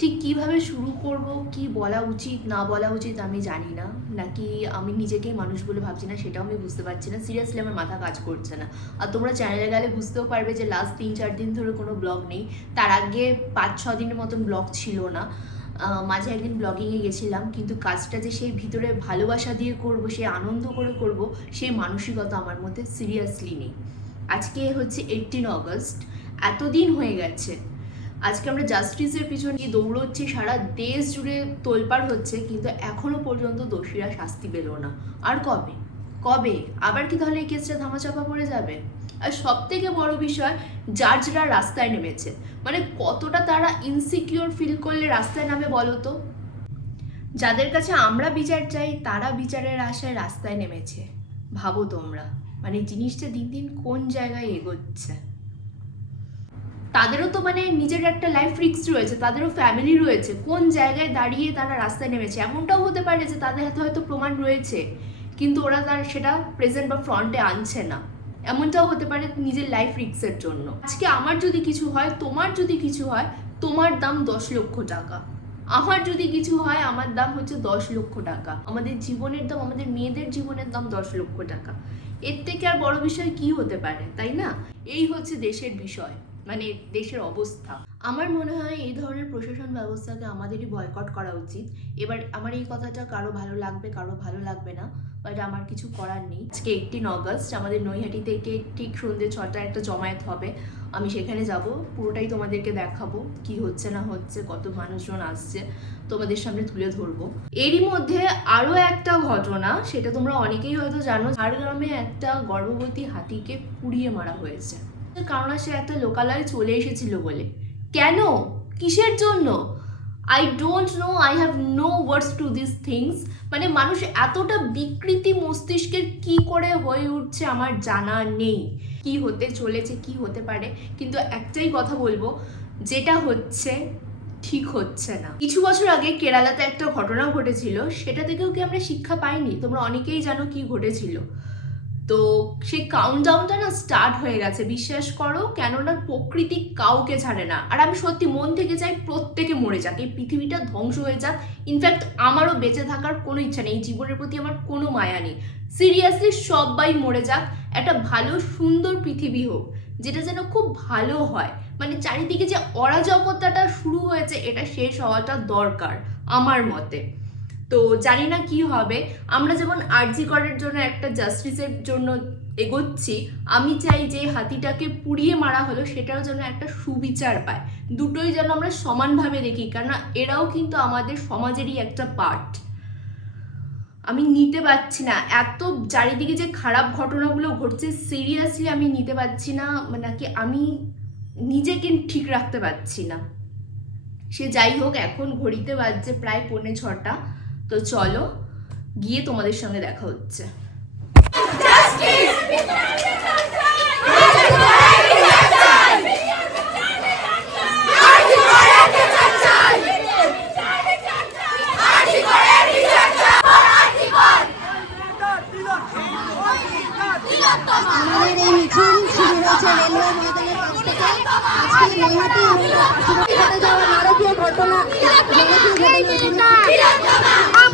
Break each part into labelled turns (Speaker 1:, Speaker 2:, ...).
Speaker 1: ঠিক কীভাবে শুরু করব, কি বলা উচিত, না বলা উচিত আমি জানি না। নাকি আমি নিজেকেই মানুষ বলে ভাবছি না, সেটাও আমি বুঝতে পারছি না। সিরিয়াসলি আমার মাথা কাজ করছে না। আর তোমরা চ্যানেলে গেলে বুঝতেও পারবে যে লাস্ট তিন, চার দিন ধরে কোনো ব্লগ নেই। তার আগে পাঁচ, ছ দিনের মতন ব্লগ ছিল না। মাঝে একদিন ব্লগিংয়ে গেছিলাম, কিন্তু কাজটা যে সেই ভিতরে ভালোবাসা দিয়ে করব, সে আনন্দ করে করব, সেই মানসিকতা আমার মধ্যে সিরিয়াসলি নেই। আজকে হচ্ছে এইটিন অগস্ট এতদিন হয়ে গেছে। আজকে আমরা জাস্টিসের পিছনে দৌড়চ্ছি, সারা দেশ জুড়ে তোলপাড় হচ্ছে, কিন্তু এখনও পর্যন্ত দোষীরা শাস্তি পেল না। আর কবে? কবে? আবার কি তাহলে এই কেসটা ধামাচাপা পড়ে যাবে? আর সব থেকে বড় বিষয় জাজরা রাস্তায় নেমেছে মানে কতটা তারা ইনসিকিউর ফিল করলে রাস্তায় নামে বলো তো? যাদের কাছে আমরা বিচার চাই, তারা বিচারের আশায় রাস্তায় নেমেছে। ভাবো তোমরা মানে জিনিসটা দিন দিন কোন জায়গায় এগোচ্ছে? তাদেরও তো মানে নিজের একটা লাইফ রিক্স রয়েছে, তাদেরও ফ্যামিলি রয়েছে। কোন জায়গায় দাঁড়িয়ে তারা রাস্তায় নেমেছে? এমনটাও হতে পারে যে তাদের হাতে হয়তো প্রমাণ রয়েছে, কিন্তু ওরা তার সেটা প্রেজেন্ট বা ফ্রন্টে আনছে না। এমনটাও হতে পারে নিজের লাইফ রিক্সের জন্য। আজকে আমার যদি কিছু হয়, তোমার যদি কিছু হয়, তোমার দাম দশ লক্ষ টাকা। আমার যদি কিছু হয়, আমার দাম হচ্ছে দশ লক্ষ টাকা। আমাদের জীবনের দাম, আমাদের মেয়েদের জীবনের দাম দশ লক্ষ টাকা। এর থেকে আর বড় বিষয় কি হতে পারে, তাই না? এই হচ্ছে দেশের বিষয়। মানে দেশের অবস্থা। আমার মনে হয় এই ধরনের প্রশাসন ব্যবস্থাকে আমাদেরই বয়কট করা উচিত। এবার আমার এই কথাটা কারও ভালো লাগবে, কারও ভালো লাগবে না বাট আমার কিছু করার নেই। আজকে এইটিন অগস্ট আমাদের নৈহাটি থেকে ঠিক সন্ধ্যে ছটা একটা জমায়েত হবে। আমি সেখানে যাব, পুরোটাই তোমাদেরকে দেখাবো, কি হচ্ছে না হচ্ছে, কত মানুষজন আসছে, তোমাদের সামনে তুলে ধরবো। এরই মধ্যে আরও একটা ঘটনা, সেটা তোমরা অনেকেই হয়তো জানো, ঝাড়গ্রামে একটা গর্ভবতী হাতিকে পুড়িয়ে মারা হয়েছে। কারণ সে একটা লোকালয়ে চলে এসেছিল বলে। কেন? কিসের জন্য? I don't know I have no words to this things মানে মানুষ এতটা বিকৃতি মস্তিষ্কের কি করে হয়ে উঠছে আমার জানা নেই। কি হতে চলেছে, কি হতে পারে? কিন্তু একটাই কথা বলব, যেটা হচ্ছে, ঠিক হচ্ছে না। কিছু বছর আগে কেরালাতে একটা ঘটনা ঘটেছিল, সেটা থেকেও কি আমরা শিক্ষা পাইনি? তোমরা অনেকেই জানো কি ঘটেছিল। তো সেই কাউন্টডাউনটা না স্টার্ট হয়ে গেছে। বিশ্বাস করো, কেননা প্রকৃতি কাউকে ছাড়ে না। আর আমি সত্যি মন থেকে চাই প্রত্যেকে মরে যাক। এই পৃথিবীটা ধ্বংস হয়ে যাক। ইনফ্যাক্ট আমারও বেঁচে থাকার কোনো ইচ্ছা নেই। জীবনের প্রতি আমার কোনো মায়া নেই। সিরিয়াসলি সবাই মরে যাক। একটা ভালো, সুন্দর পৃথিবী হোক, যেটা যেন খুব ভালো হয়। মানে চারিদিকে যে অরাজকতাটা শুরু হয়েছে, এটা শেষ হওয়াটা দরকার, আমার মতে। তো জানি না কি হবে। আমরা যেমন আরজি করার জন্য একটা জাস্টিসের জন্য এগোচ্ছি, আমি চাই যে হাতিটাকে পুড়িয়ে মারা হলো, সেটাও যেন একটা সুবিচার পায়। দুটোই যেন আমরা সমানভাবে দেখি, কেননা এরাও কিন্তু আমাদের সমাজেরই একটা পার্ট আমি নিতে পারছি না। এত চারিদিকে যে খারাপ ঘটনাগুলো ঘটছে সিরিয়াসলি আমি নিতে পারছি না, নাকি আমি নিজেকে ঠিক রাখতে পারছি না। সে যাই হোক, এখন ঘড়িতে বাজছে প্রায় পৌনে ছটা। তো চলো গিয়ে তোমাদের সঙ্গে দেখা হচ্ছে।
Speaker 2: আমাদের এই মিছিল শুরু হয়েছে রেলওয়ে ময়দানের কাছ থেকে। আজকে নৈহাটি নারকীয়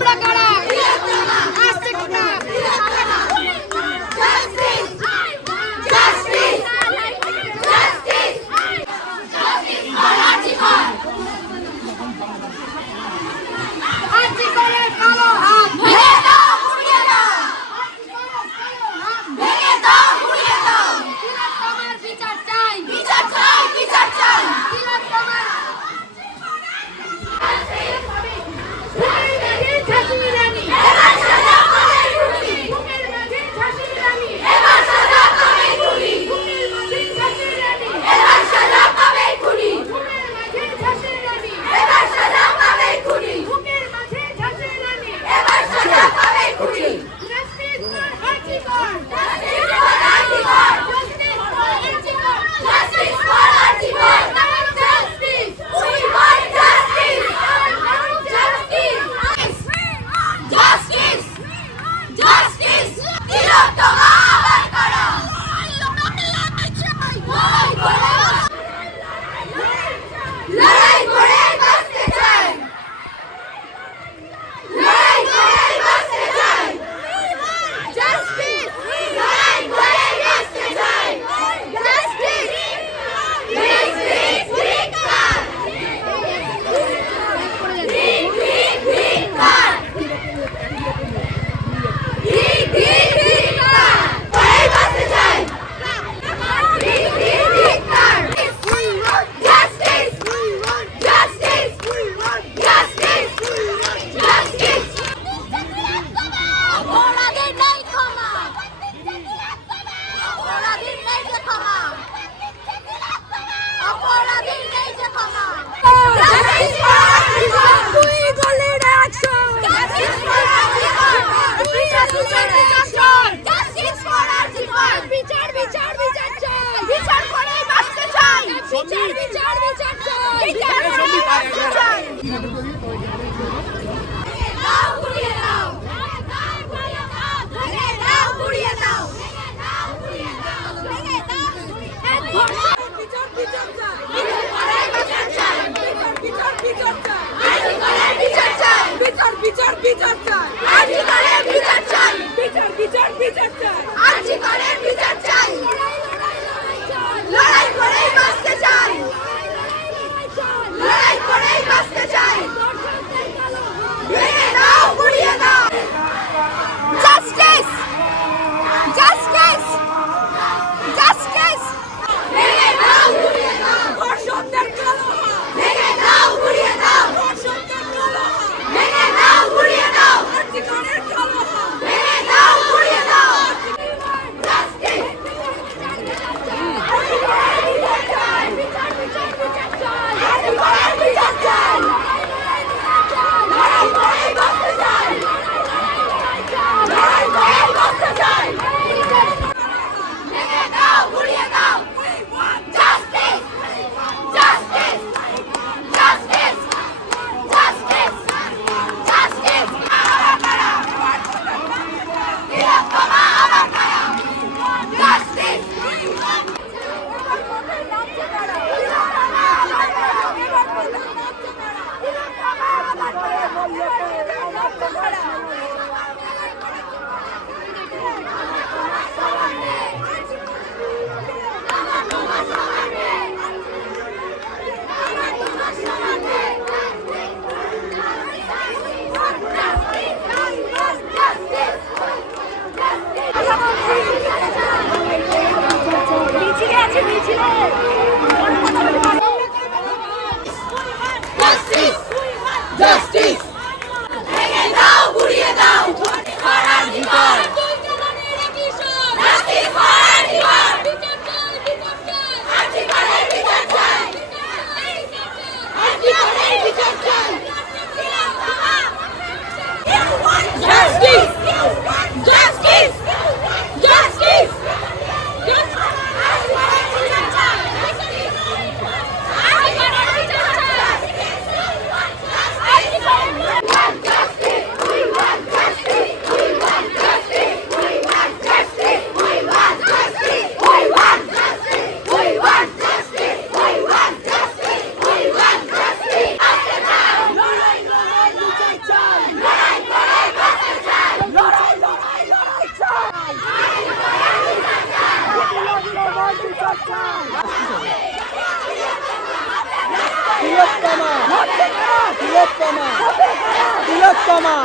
Speaker 3: তিলোত্তমা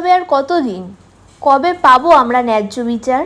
Speaker 1: এইভাবে আর কতদিন? কবে পাবো আমরা ন্যায্য বিচার?